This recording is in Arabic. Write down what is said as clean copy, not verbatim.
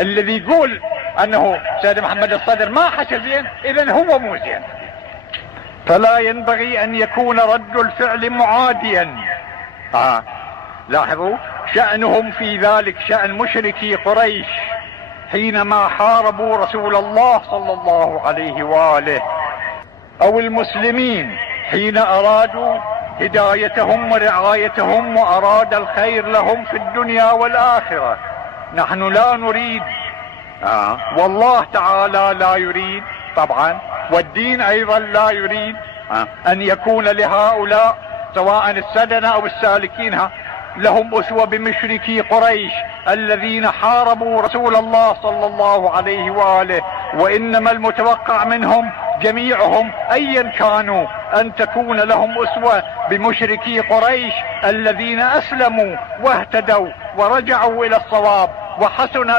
الذي يقول انه سيد محمد الصدر ما حكى زين اذا هو مو زين. فلا ينبغي ان يكون رد الفعل معاديا. لاحظوا شأنهم في ذلك شأن مشركي قريش حينما حاربوا رسول الله صلى الله عليه وآله، او المسلمين حين ارادوا هدايتهم ورعايتهم واراد الخير لهم في الدنيا والآخرة. نحن لا نريد والله تعالى لا يريد طبعا، والدين ايضا لا يريد ان يكون لهؤلاء سواء السدنة او السالكين لهم اسوة بمشركي قريش الذين حاربوا رسول الله صلى الله عليه وآله. وانما المتوقع منهم جميعهم ايا كانوا ان تكون لهم اسوة بمشركي قريش الذين اسلموا واهتدوا ورجعوا الى الصواب وحسن